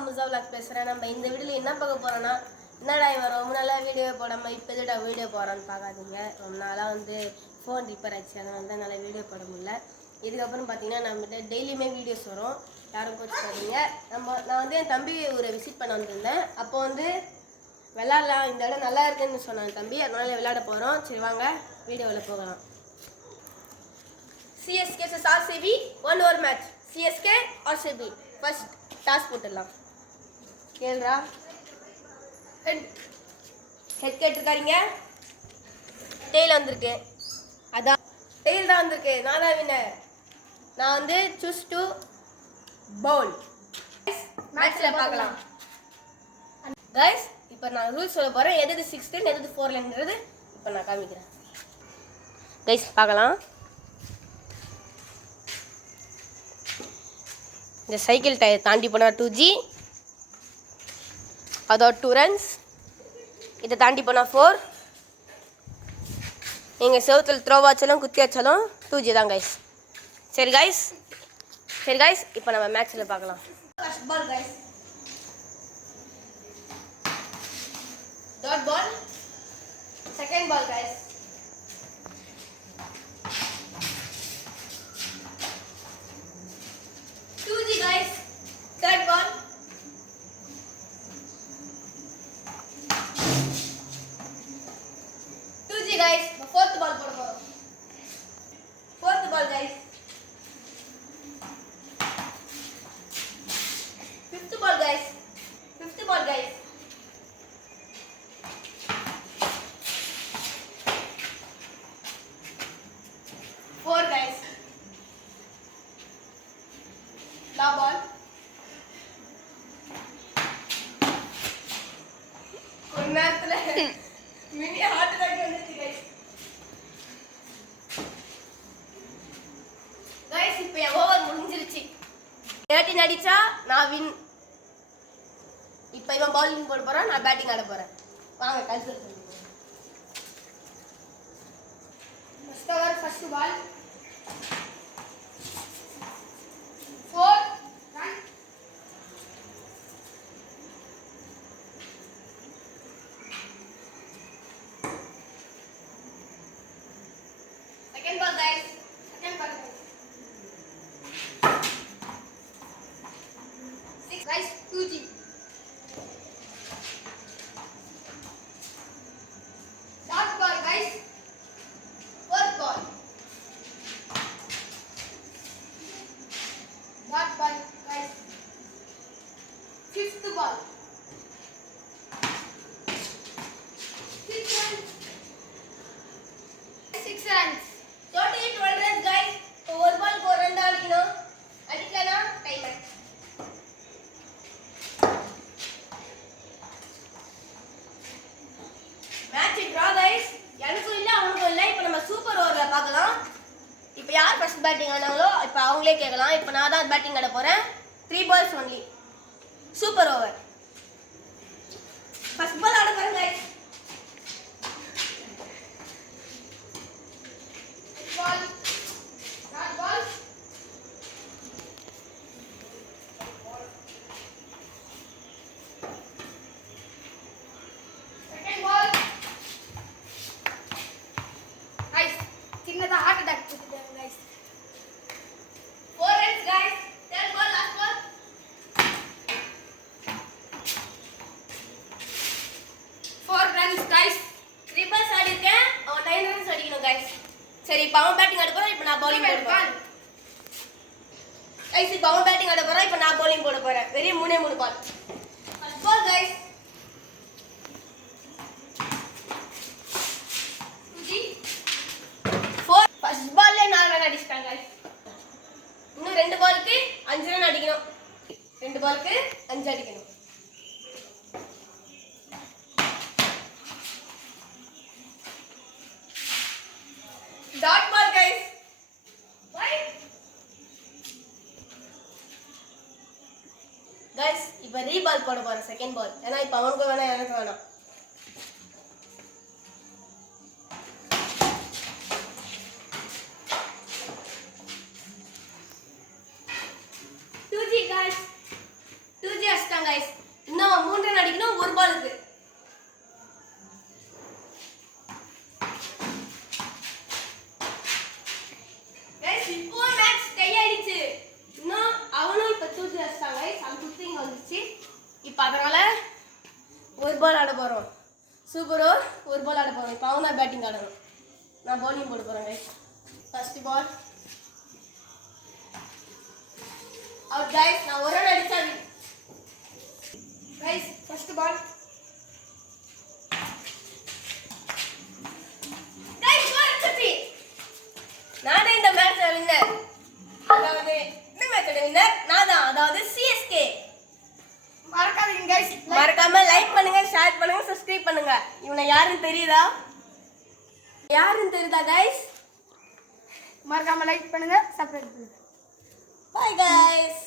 வணக்கம் முசா விலாக் பேசுகிறேன். நம்ம இந்த வீடியோவில் என்ன பார்க்க போகிறோன்னா, என்னடா இவன் ரொம்ப நாளாக வீடியோ போடாமல் இப்போ எதுடா வீடியோ போகிறான்னு பார்க்காதீங்க. ரொம்ப நாளாக வந்து ஃபோன் ரிப்பேர் ஆச்சு, அதனால தான் என்னால் வீடியோ போட முடியல. இதுக்கப்புறம் பார்த்தீங்கன்னா நம்மகிட்ட டெய்லியுமே வீடியோஸ் வரும், யாரும் கோச்சிக்காதீங்க. நான் வந்து என் தம்பி ஒரு விசிட் பண்ண வந்திருந்தேன். அப்போ வந்து விளாட்லாம், இந்த இடம் நல்லா இருக்குன்னு சொன்னான் தம்பி, அதனால விளையாட போகிறோம். சரி வாங்க வீடியோவில் போகலாம். CSK vs RCB 1 over match. CSK RCB first toss போட்டுடலாம். கேளுடா, ஹெட் கேட்டிருக்காருங்க, டெய்ல் வந்திருக்கு. அதான் டெய்ல் தான் வந்திருக்கு. நான் தான் வின்னர். நான் வந்து சூஸ் டு பவுல். மேட்ச்ல பார்க்கலாம் கைஸ். இப்போ நான் ரூல்ஸ் சொல்ல போகிறேன், எது 6 லைன் எது 4 லைன்றது இப்போ நான் காமிக்கிறேன் கைஸ். பார்க்கலாம். இந்த சைக்கிள் டயர் தாண்டி போனால் 2G, அதோட 2 runs. இதை தாண்டி போனால் 4. நீங்கள் செவத்தில் த்ரோ ஆச்சாலும் குத்தி வச்சாலும் 2G தான் கைஸ். சரி கைஸ், இப்போ நம்ம மேட்ச்சில் பார்க்கலாம். First ball guys, dot ball. Second ball guys, guys. Third ball. Guys. Fourth ball போட போறோம். Fourth ball guys. Fifth ball guys. Fifth ball guys. Four guys. La ball. ஒரு நேரத்துல மினி ஹார்ட் அட்டாக் வந்துச்சு गाइस. गाइस இப்போ என் ஓவர் முடிஞ்சிருச்சு. 13 அடிச்சா நான் வின். இப்போ இவன் பவுலிங் போட போறான், நான் பேட்டிங் ஆட போறேன். வாங்க கல்சல் பண்ணுங்க. First over first ball 4 run. Second ball guys, second ball guys. 6 guys, 2G. Fourth ball guys, fourth ball. Dot ball guys. Fifth ball. 6 runs. 6 runs. Total 12 runs guys. Over ball 4 run அடிக்கணும். அடிக்கலனா time out. Match draw guys. எனக்கும் இல்ல அவனுக்கும் இல்ல. இப்போ நம்ம சூப்பர் ஓவர்ல பார்க்கலாம். இப்போ யார் ஃபர்ஸ்ட் பேட்டிங் ஆனாங்களோ இப்போ அவங்களே கேட்கலாம். இப்போ நான் தான் பேட்டிங் ஆட போறேன். 3 balls only. Super over. First ball ஆட போறேன் guys. Ball dot ball. Second ball guys. சின்னதா ஹார்ட் அட்டாக் கொடுத்துட்டாங்க guys. 4 runs guys. Third ball, last ball. 4 runs guys. 3 balls ஆடிருக்கேன். அவன் 9 runs அடிக்கணும் guys. சரி இப்போ அவன் பேட்டிங் ஆட போறான், இப்போ நான் bowling போட போறேன். guys இப்போ அவன் பேட்டிங் ஆட போறான், இப்போ நான் bowling போட போறேன். வெறும் 3 பால். First ball guys. 2G. 4. First ball ல 4 run அடிச்சிட்டாங்க guys. இன்னும் 2 பாலுக்கு 5 ரன் அடிக்கணும். 2 பாலுக்கு 5 அடிக்கணும். Dot ball guys. Why? guys இப்போ ரீபால் போட போறேன் செகண்ட் பால். ஏன்னா இப்போ அவனுக்கு வேணாம் எனக்கு வேணாம். guys. 2G அடிச்சிட்டாங்க guys. அந்த குத்து இங்கே வந்துச்சு. இப்போ அதனால ஒரு பால் ஆட போகிறோம். சூப்பர் ஓவர் ஒரு பால் ஆட போகிறோம். இப்போ அவன் தான் பேட்டிங் ஆடணும். நான் பவுலிங் போட போகிறேன் guys. First ball out guys. நான் ஒரு ரன் அடிச்சா கைஸ். ஃபர்ஸ்ட் பால் கைஸ் வாட்சி. நான் இந்த மேட்ச் வின்னர். அதாவது இந்த மேட்சோட வின்னர் நான் தான். அதாவது சிஎஸ்கே. மறக்காதீங்க கைஸ். மறக்காம லைக் பண்ணுங்க, ஷேர் பண்ணுங்க, சப்ஸ்கிரைப் பண்ணுங்க. இவனை யாருன்னு தெரியுதா? யாருன்னு தெரியுதா கைஸ்? மறக்காம லைக் பண்ணுங்க, சப்ஸ்கிரைப் பண்ணுங்க. Bye guys.